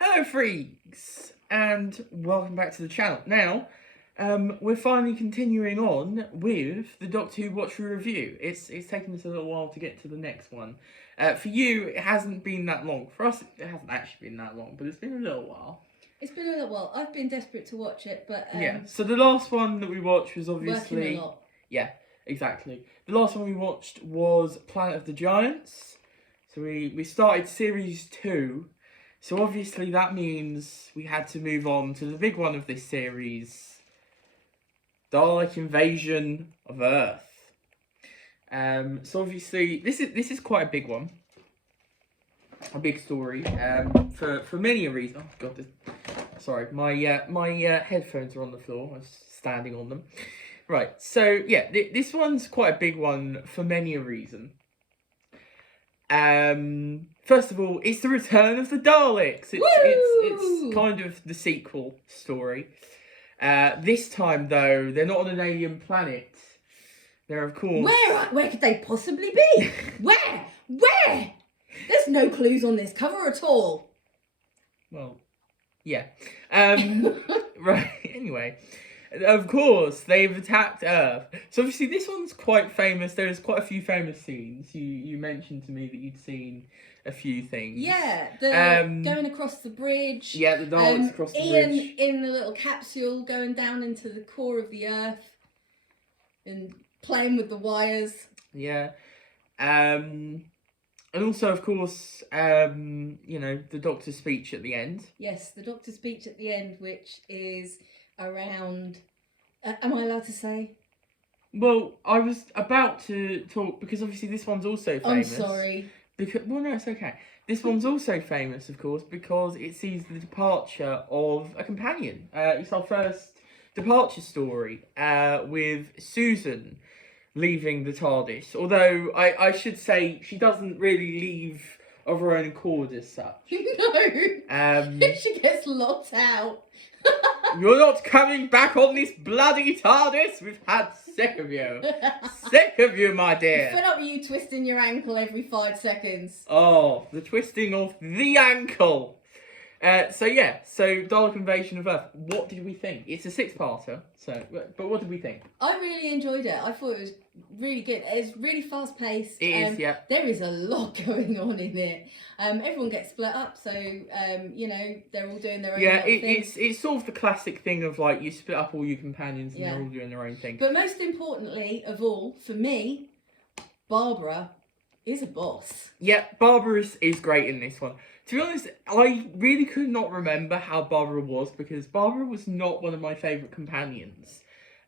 Hello freaks, and welcome back to the channel. Now, we're finally continuing on with the Doctor Who Watch Through review. It's taken us a little while to get to the next one. For you, it hasn't been that long. For us, it hasn't actually been that long, but it's been a little while. It's been a little while. I've been desperate to watch it, but yeah. So the last one that we watched was obviously working a lot. Yeah, exactly. The last one we watched was Planet of the Giants. So we started series 2. So obviously that means we had to move on to the big one of this series, Dalek Invasion of Earth. So obviously this is quite a big one, a big story. For many reasons. Oh god, sorry, my headphones are on the floor. I was standing on them. Right. So yeah, this one's quite a big one for many a reason. First of all, it's the return of the Daleks. It's kind of the sequel story. This time though, they're not on an alien planet. They're of course. Where could they possibly be? Where? There's no clues on this cover at all. Well, yeah. Right. Anyway. Of course, they've attacked Earth. So obviously this one's quite famous. There's quite a few famous scenes. You mentioned to me that you'd seen a few things. Yeah, going across the bridge. Yeah, the Daleks across the Ian bridge. in the little capsule going down into the core of the Earth and playing with the wires. Yeah. And also, of course, the Doctor's speech at the end. Yes, the Doctor's speech at the end, which is around... am I allowed to say? Well, I was about to talk, because obviously this one's also famous. I'm sorry. Well, no, it's okay. This one's also famous, of course, because it sees the departure of a companion. It's our first departure story with Susan leaving the TARDIS. Although, I should say, she doesn't really leave of her own accord as such. No. She gets locked out. You're not coming back on this bloody TARDIS. We've had sick of you. Sick of you, my dear. Fed up with you twisting your ankle every 5 seconds. Oh, the twisting of the ankle. So Dalek Invasion of Earth. What did we think? It's a 6-parter. But what did we think? I really enjoyed it. I thought it was really good. It's really fast paced. It is, yeah. There is a lot going on in it. Everyone gets split up, so they're all doing their own. Yeah, things. it's sort of the classic thing of like you split up all your companions and they're all doing their own thing. But most importantly of all, for me, Barbara is a boss. Yeah, Barbara is great in this one. To be honest, I really could not remember how Barbara was because Barbara was not one of my favourite companions.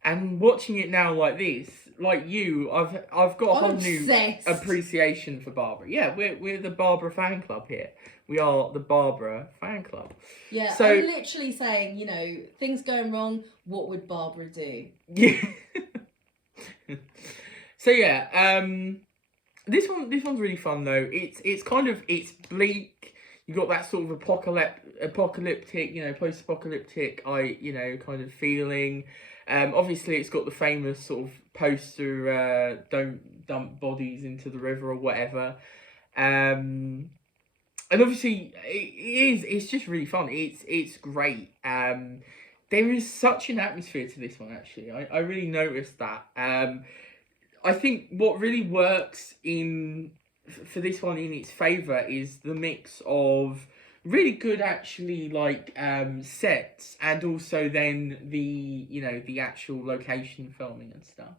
And watching it now like this, like you, I've got a whole new appreciation for Barbara. Yeah, we're the Barbara fan club here. We are the Barbara fan club. Yeah, so, I'm literally saying, things going wrong, what would Barbara do? Yeah. So yeah, this one's really fun though. It's bleak. You got that sort of apocalyptic, post-apocalyptic, kind of feeling. Obviously, it's got the famous sort of poster, "Don't dump bodies into the river" or whatever. And obviously, it's just really fun. It's great. There is such an atmosphere to this one. Actually, I really noticed that. I think what really works for this one in its favour is the mix of really good sets and also then the actual location filming and stuff.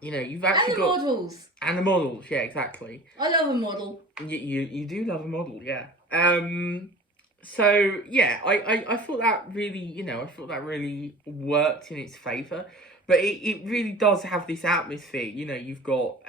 You've actually got models. And the models, yeah, exactly. I love a model. You do love a model, yeah. So yeah, I thought that really worked in its favour. But it really does have this atmosphere. You've got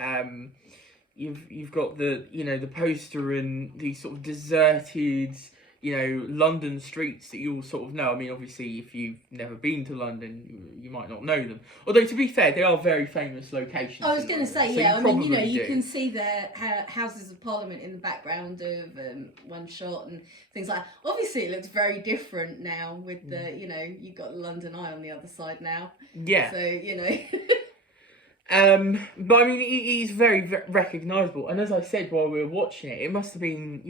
you've got the poster and these sort of deserted London streets that you all sort of know. I mean, obviously, if you've never been to London, you might not know them. Although, to be fair, they are very famous locations. I was going to say, yeah. I mean, you can see their Houses of Parliament in the background of one shot and things like that. Obviously, it looks very different now with the, you've got London Eye on the other side now. Yeah. So, But I mean, he's very, very recognisable, and as I said while we were watching it, it must have been,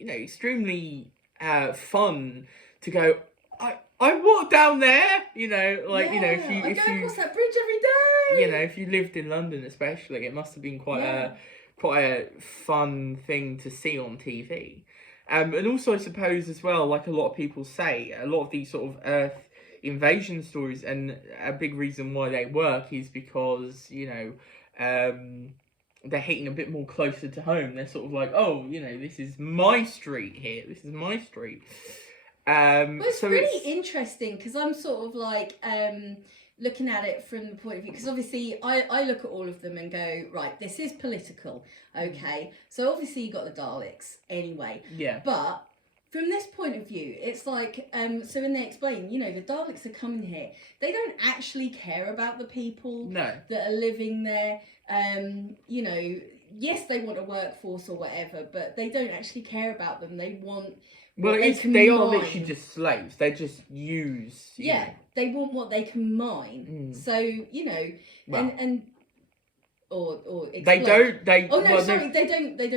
extremely fun to go. I walk down there, if you I go across that bridge every day. If you lived in London, especially, it must have been quite a fun thing to see on TV. And also, I suppose as well, like a lot of people say, a lot of these sort of Earth invasion stories, and a big reason why they work is because they're hitting a bit more closer to home. They're sort of like, oh, this is my street here. This is my street. Well, it's really interesting because I'm sort of like looking at it from the point of view, because obviously I look at all of them and go, right, this is political, okay, so obviously you got the Daleks anyway, but from this point of view, it's like, so when they explain, the Daleks are coming here, they don't actually care about the people that are living there. Yes, they want a workforce or whatever, but they don't actually care about them. They want they are literally just slaves. They just use. They want what they can mine. So or they don't. They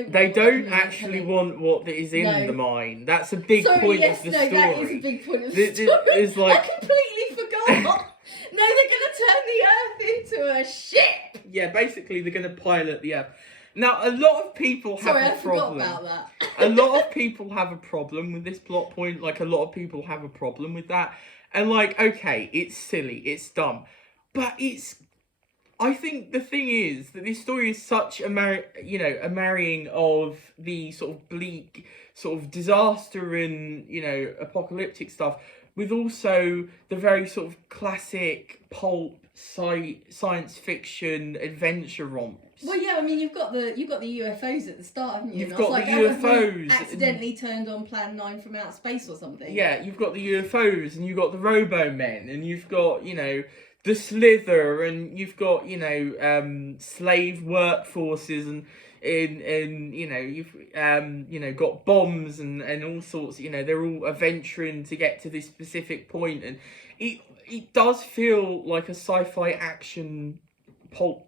They don't actually want what is in the mine. That's a big point of the story. That is a big point of the story. It's like, I completely forgot. No, they're gonna turn the Earth into a ship. Yeah, basically they're gonna pilot the Earth. Now, a lot of people have a problem. I forgot about that. A lot of people have a problem with this plot point. Like, a lot of people have a problem with that. And, like, okay, it's silly, it's dumb. But I think the thing is that this story is such a marrying of the sort of bleak, sort of disaster and, apocalyptic stuff, with also the very sort of classic pulp science fiction adventure romps. Well, yeah, I mean, you've got the UFOs at the start, haven't you? You've got the UFOs. Accidentally turned on Plan 9 from outer space or something. Yeah, you've got the UFOs, and you've got the Robo-Men, and you've got, the Slither, and you've got, slave workforces, and you've got bombs and all sorts. They're all adventuring to get to this specific point, and it does feel like a sci-fi action pulp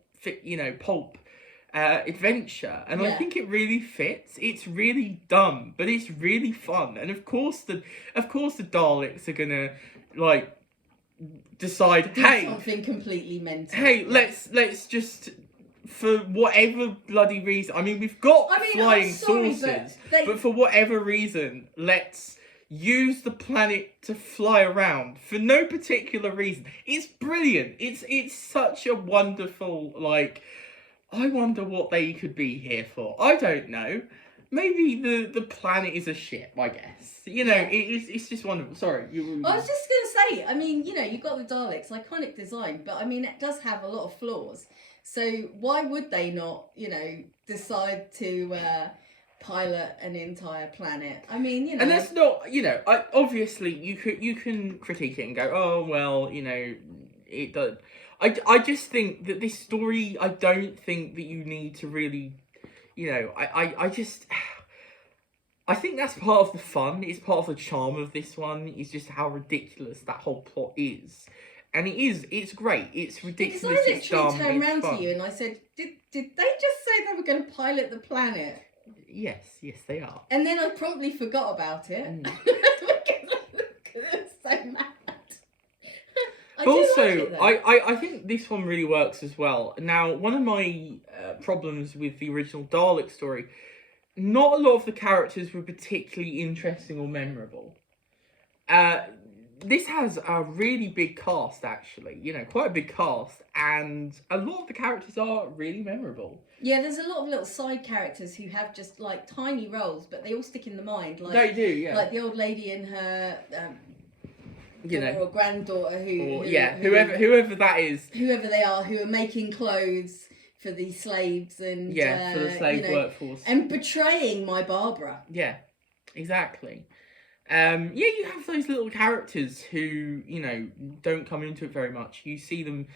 adventure, and I think it really fits. It's really dumb, but it's really fun, and of course the Daleks are gonna decide, something completely mental. Hey, let's just, for whatever bloody reason. I mean, we've got flying saucers, but for whatever reason, let's use the planet to fly around for no particular reason. It's brilliant. It's such a wonderful, I wonder what they could be here for. I don't know. Maybe the planet is a ship, I guess. It's just wonderful. Sorry. I was just going to say, I mean, you've got the Daleks, iconic design, but I mean, it does have a lot of flaws. So why would they not, decide to pilot an entire planet? I mean, And that's not, obviously you can critique it and go, oh, well, it does. I just think that this story, I don't think that you need to really, I think that's part of the fun. It's part of the charm of this one. Is just how ridiculous that whole plot is. And it's great. It's ridiculous. Because I literally turned around to you and I said, did they just say they were going to pilot the planet? Yes, they are. And then I promptly forgot about it. Because I was so mad. I think this one really works as well. Now, one of my problems with the original Dalek story, not a lot of the characters were particularly interesting or memorable. This has a really big cast, actually. Quite a big cast, and a lot of the characters are really memorable. Yeah, there's a lot of little side characters who have just tiny roles, but they all stick in the mind. They do, yeah. Like the old lady and her or granddaughter whoever that is, whoever they are, who are making clothes for the slaves and for the slave workforce, and betraying my Barbara. Yeah, exactly. You have those little characters who don't come into it very much. You see them,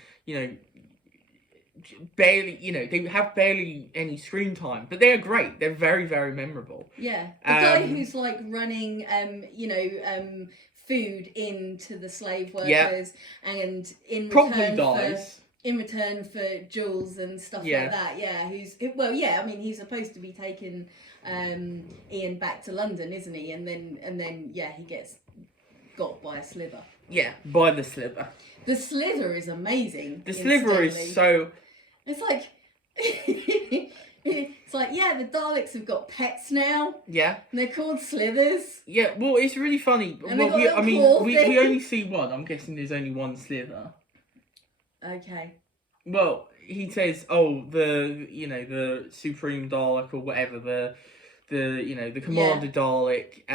barely, they have barely any screen time, but they are great. They're very, very memorable. Yeah, the guy who's running, food into the slave workers, and in probably return dies. in return for Jules and stuff like that. Yeah, I mean, he's supposed to be taking Ian back to London, isn't he? And then he gets got by a sliver. Yeah, by the sliver. The sliver is amazing. The sliver is so... It's like... It's like, the Daleks have got pets now. Yeah. And they're called slithers. Yeah, well, it's really funny. And we only see one. I'm guessing there's only one slither. Okay. Well, he says, the Supreme Dalek or whatever, the Commander Dalek,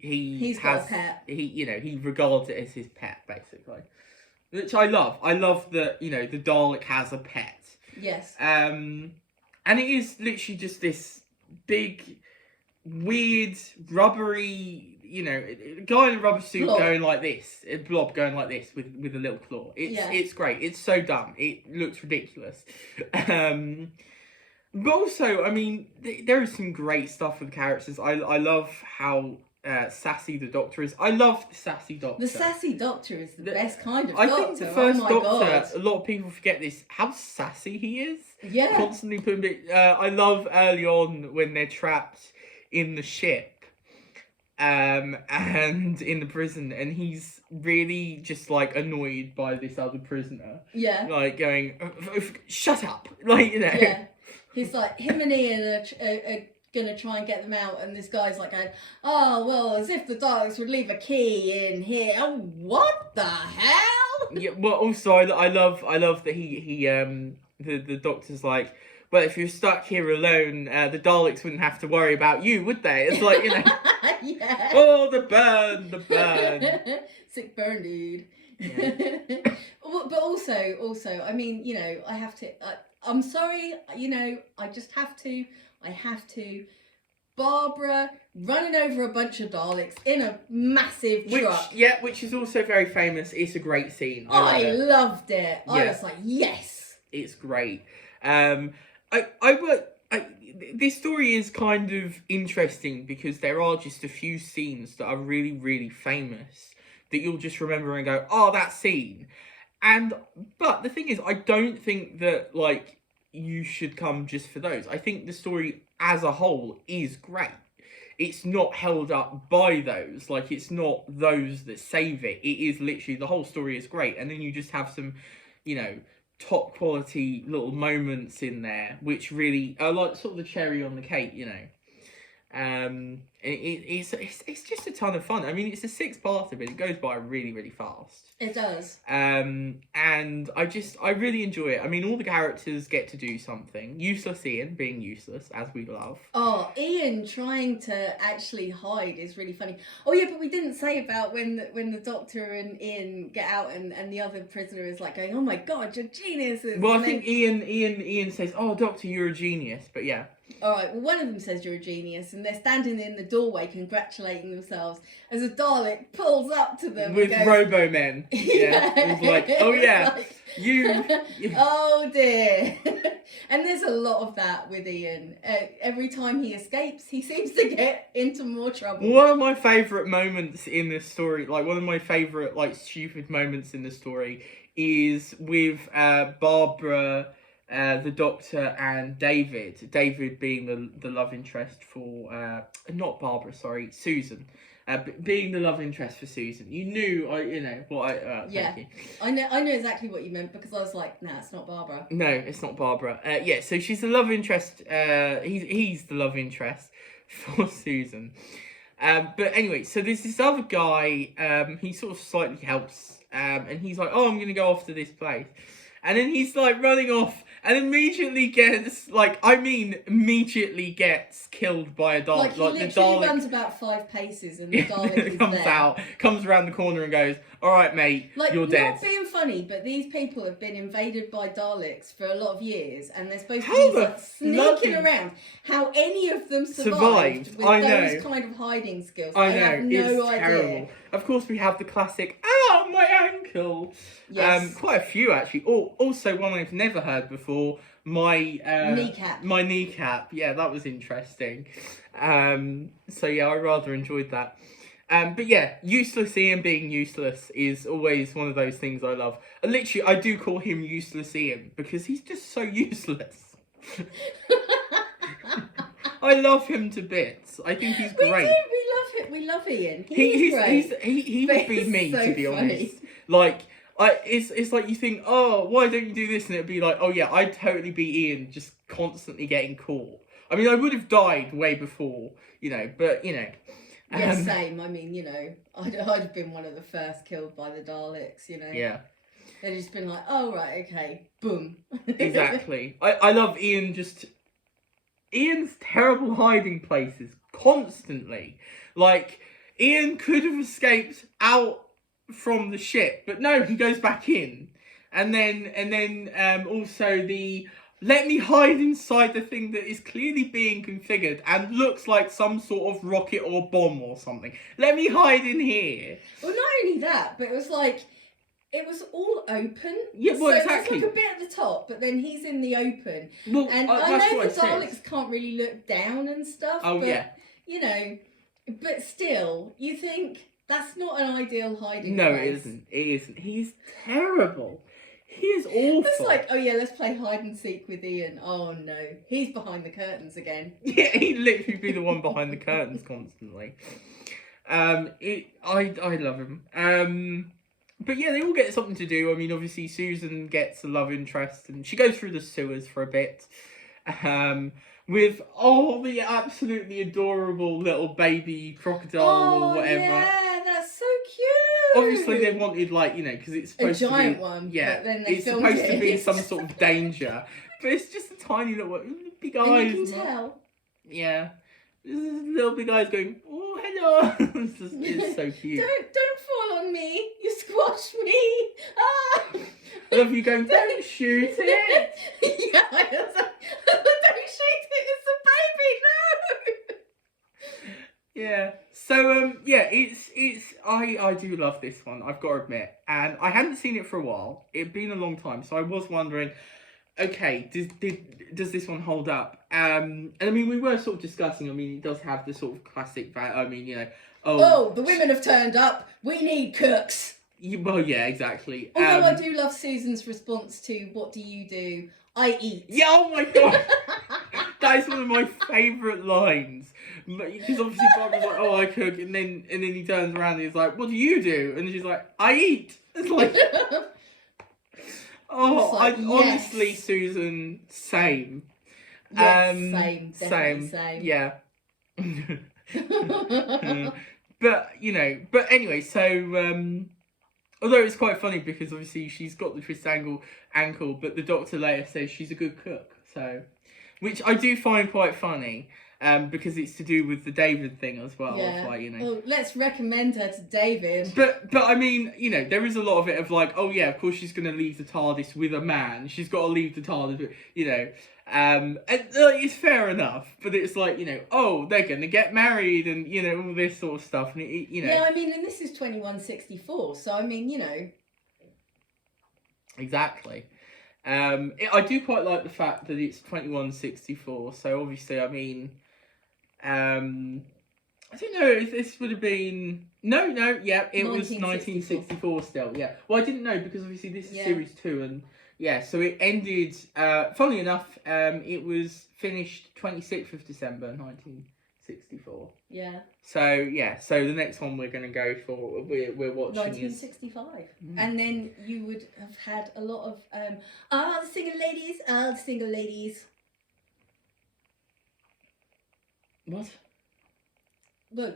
he's got a pet. He regards it as his pet, basically. Which I love. I love that, the Dalek has a pet. Yes. And it is literally just this big, weird, rubbery, guy in a rubber suit going like this, a blob going like this with a little claw. It's great. It's so dumb. It looks ridiculous. But also, I mean, there is some great stuff with the characters. I love how sassy the Doctor is. I love the sassy Doctor. The sassy Doctor is the best kind of Doctor. I think the first Doctor, a lot of people forget this, how sassy he is. Yeah. Constantly putting I love early on when they're trapped in the ship and in the prison, and he's really just like annoyed by this other prisoner. Yeah. Like going, shut up. Like, Yeah. He's like, him and Ian are gonna try and get them out, and this guy's like going, oh, well, as if the Daleks would leave a key in here. Oh, what the hell? Yeah, well, also, I love that the Doctor's like, well, if you're stuck here alone, the Daleks wouldn't have to worry about you, would they? It's like, Yeah. Oh, the burn. Sick burn, dude. Yeah. But also, I mean, I have to, I'm sorry, I just have to, Barbara running over a bunch of Daleks in a massive truck. Which is also very famous. It's a great scene. I loved it. Yeah. I was like, yes. It's great. This story is kind of interesting because there are just a few scenes that are really, really famous that you'll just remember and go, oh, that scene. But the thing is, I don't think that, you should come just for those. I think the story as a whole is great. It's not held up by those. It's not those that save it. It is literally, the whole story is great. And then you just have some, top quality little moments in there, which really are sort of the cherry on the cake, It's just a ton of fun. I mean, it's a 6-parter, but it goes by really, really fast. It does. And I really enjoy it. I mean, all the characters get to do something. Useless Ian being useless, as we love. Oh, Ian trying to actually hide is really funny. Oh yeah, but we didn't say about when the Doctor and Ian get out and the other prisoner is like going, oh my God, you're geniuses. Well, I think Ian says, oh, Doctor, you're a genius. But yeah. All right, well, one of them says you're a genius, and they're standing in the doorway congratulating themselves as a Dalek pulls up to them with Robo-Men. Yeah. It's like, oh yeah, you. Oh dear. And there's a lot of that with Ian. Every time he escapes, he seems to get into more trouble. One of my favourite moments in this story, one of my favourite, stupid moments in the story is with Barbara, the Doctor and David being the love interest for not Barbara, sorry, Susan, being the love interest for Susan. You knew, yeah, thank you. I know exactly what you meant, because I was like, nah, it's not Barbara. No, it's not Barbara. So she's the love interest. He's the love interest for Susan. But anyway, so there's this other guy. He sort of slightly helps, and he's like, oh, I'm gonna go off to this place, and then he's running off. And immediately gets, immediately gets killed by a Dalek. He literally the Dalek runs about 5 paces and the Dalek comes around the corner and goes, all right, mate, you're dead. Not being funny, but these people have been invaded by Daleks for a lot of years, and they're supposed to be sneaking around. How any of them survived with those kind of hiding skills, I have no idea. Terrible. Of course, we have the classic, ow, my ankle. Yes. Quite a few, actually. Also, one I've never heard before, my kneecap. My kneecap. Yeah, that was interesting. I rather enjoyed that. But yeah, useless Ian being useless is always one of those things I love. Literally, I do call him Useless Ian because he's just so useless. I love him to bits. I think he's great. We do. We love him. We love Ian. He's great. He would be me, so to be funny. honest. Like, it's like you think, oh, why don't you do this? And it'd be like, oh yeah, I'd totally be Ian, just constantly getting caught. I mean, I would have died way before, but Yeah, same. I mean, I'd have been one of the first killed by the Daleks, Yeah. They'd just been like, oh, right, okay, boom. Exactly. I love Ian Ian's terrible hiding places constantly. Like, Ian could have escaped out from the ship, but no, he goes back in. And then also let me hide inside the thing that is clearly being configured and looks like some sort of rocket or bomb or something. Let me hide in here. Well, not only that, but it was like, it was all open. Yeah, well, so exactly. there's like a bit at the top, but then he's in the open. Well, and I know the Daleks can't really look down and stuff. Oh, but, yeah. But still, you think that's not an ideal hiding place. No, it isn't. It isn't. He's terrible. He is awful. It's like, oh yeah, let's play hide and seek with Ian. Oh no, he's behind the curtains again. Yeah, he'd literally be the one behind the curtains constantly. I love him. But yeah, they all get something to do. I mean, obviously Susan gets a love interest, and she goes through the sewers for a bit. With the absolutely adorable little baby crocodile or whatever. Yeah, that's so cute. Obviously, they wanted because it's supposed a giant to be one. Yeah, but then it's supposed to be some sort of danger, but it's just a tiny little big eyes. And you can tell. Yeah, this little big eyes going, oh hello. it's so cute. Don't fall on me. You squashed me. Ah. I love you going, don't shoot it. Yeah, I was like, don't shoot it. It's a baby. No. Yeah. So it's I do love this one, I've got to admit, and I hadn't seen it for a while. It'd been a long time, so I was wondering, okay, does this one hold up? And I mean, we were sort of discussing. I mean, it does have the sort of classic. I mean, the women have turned up. We need cooks. Well, yeah, exactly. Although I do love Susan's response to what do you do? I eat. Yeah, oh my god. That is one of my favourite lines. Because obviously Barbara's like, oh, I cook, and then he turns around and he's like, what do you do? And she's like, I eat. It's like, honestly, Susan, same. Yes, same. Yeah. But anyway, so although it's quite funny because obviously she's got the twisted ankle, but the doctor later says she's a good cook, so, which I do find quite funny, because it's to do with the David thing as well. Yeah. Like, Well, let's recommend her to David. But I mean, there is a lot of it of like, oh yeah, of course she's going to leave the TARDIS with a man. She's got to leave the TARDIS, and it's fair enough. But it's like, oh, they're going to get married and, all this sort of stuff. And, Yeah, I mean, and this is 2164, so I mean, Exactly. I do quite like the fact that it's 2164. So obviously, I mean, I don't know if this would have been it was 1964 still. Yeah. Well, I didn't know because obviously this is series 2 and so it ended. Funnily enough, it was finished 26th of December 1964. Yeah. So the next one we're gonna go for we're watching 1965, and then you would have had a lot of the single ladies. What? Well,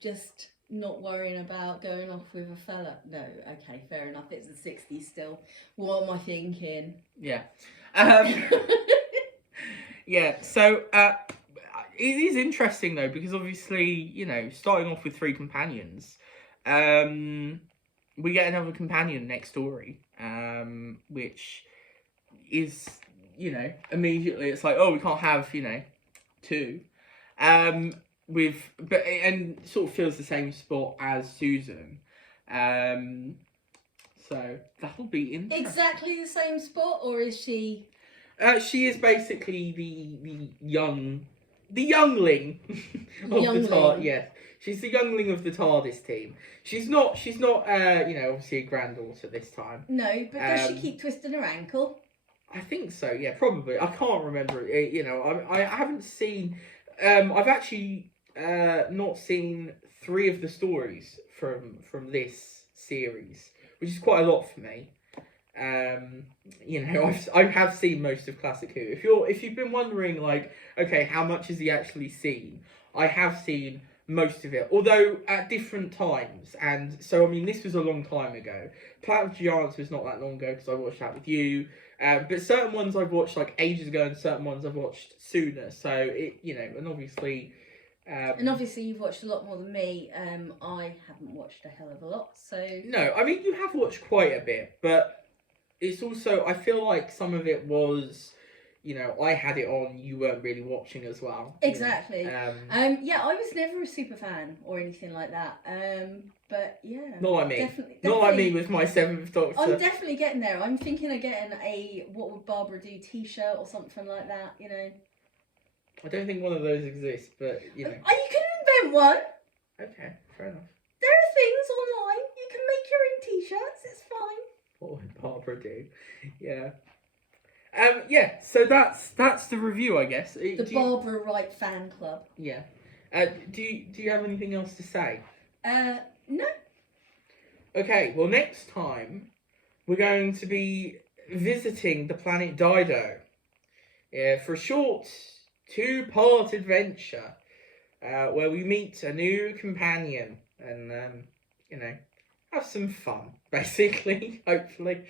just not worrying about going off with a fella. No, okay, fair enough. It's the 60s still. What am I thinking? Yeah. Yeah. So it is interesting though because obviously starting off with 3 companions, we get another companion next story, which is immediately it's like, oh, we can't have 2. And sort of fills the same spot as Susan. So that'll be interesting. Exactly the same spot, or is she? She is basically the youngling of the TARDIS. Yes, She's the youngling of the TARDIS team. She's not obviously a granddaughter this time. No, but does she keep twisting her ankle? I think so, yeah, probably. I can't remember. I haven't seen... I've actually not seen 3 of the stories from this series, which is quite a lot for me. I have seen most of Classic Who. If you've been wondering, like, okay, how much has he actually seen? I have seen most of it, although at different times. And so, I mean, this was a long time ago. Planet of Giants was not that long ago because I watched that with you. But certain ones I've watched like ages ago, and certain ones I've watched sooner. So and obviously. And obviously you've watched a lot more than me. I haven't watched a hell of a lot, so. No, I mean you have watched quite a bit, but it's also, I feel like some of it was, I had it on, you weren't really watching as well. Exactly. Yeah, I was never a super fan or anything like that. But yeah. Not like me. Definitely, not like me with my 7th Doctor. I'm definitely getting there. I'm thinking of getting a What Would Barbara Do t-shirt or something like that, I don't think one of those exists, but, You can invent one. Okay, fair enough. There are things online. You can make your own t-shirts. It's fine. What would Barbara do? Yeah. Yeah, so that's the review, I guess. The Barbara Wright fan club. Yeah. Do you have anything else to say? No. Okay, well next time we're going to be visiting the planet Dido. Yeah, for a short 2-part adventure where we meet a new companion and have some fun, basically. Hopefully,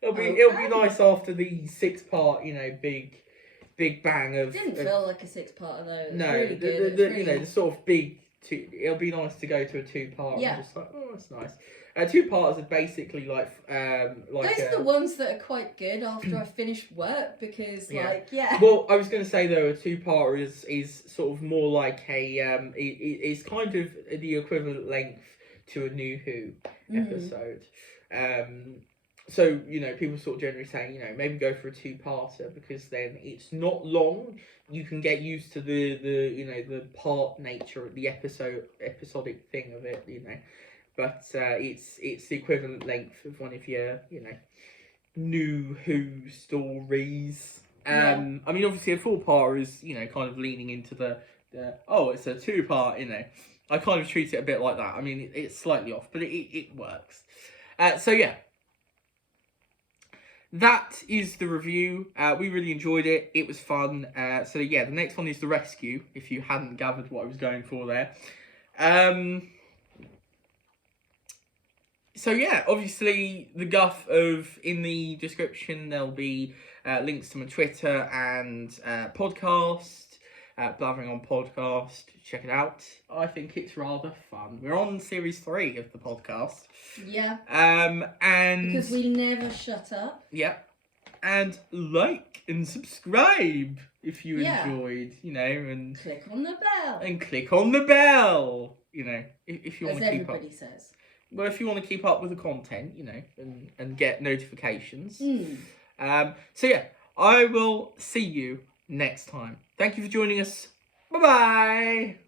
it'll be nice after the 6-part, big bang of. Didn't feel like a 6-part though. It was No, really good. the sort of big. It'll be nice to go to a 2-part. Yeah. And just like, oh, that's nice. 2-parters are basically like Those are the ones that are quite good after I finish work because yeah. Well, I was going to say though, a 2-parter is sort of more like a it's kind of the equivalent length to a New Who episode. So people sort of generally saying maybe go for a 2-parter because then it's not long. You can get used to the part nature of the episodic thing of it. But it's the equivalent length of one of your New Who stories. I mean, obviously a 4-parter is kind of leaning into the it's a 2-part. I kind of treat it a bit like that. I mean, it's slightly off, but it works. So yeah. That is the review. We really enjoyed it. It was fun. So yeah, the next one is The Rescue, if you hadn't gathered what I was going for there. So yeah, obviously the guff of in the description there'll be links to my Twitter and podcast, Blathering on Podcast. Check it out. I think it's rather fun. We're on series 3 of the podcast. Yeah. And because we never shut up. Yeah. And like and subscribe if you enjoyed, and click on the bell. And click on the bell, if you want to keep up. As everybody says. Well, if you want to keep up with the content, and get notifications. So yeah, I will see you next time. Thank you for joining us. Bye-bye.